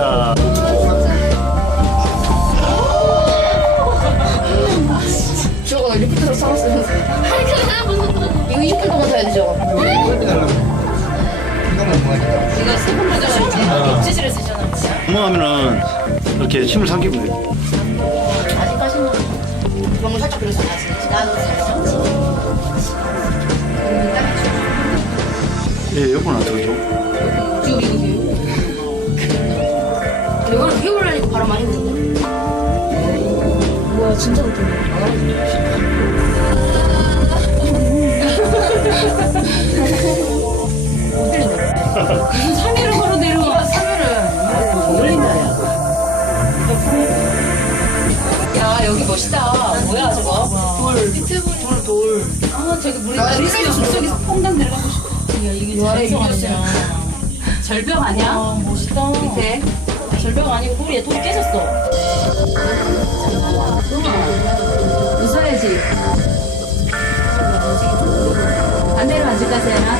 진짜. 저거 리프트로 싸웠어요. 이거 20분 동안 타야 되죠? 이거 세분 보다 시원하게 육지질을 쓰잖아. 진짜. 구멍하면은 이렇게 침을 삼키면 돼. 아직까지는 그런 걸 살짝 그렸어. 나도 살짝. 예, 여보는 안 들어줘. 바람 많이 부는데 우와 진짜 좋네 무슨 3일을 걸어 내려와 3일을 올린다야. 야 여기 멋있다. 뭐야 저거? 돌 밑에 보니 돌돌 아 저기 물이 아, 저쪽에서 퐁당 싶어. 야 이게 와, 이거 아니야 절벽 아니야? 아 멋있다 밑에. 절벽 아니고 돌이야 돌이 깨졌어 웃어야지. 반대로 앉을까 세연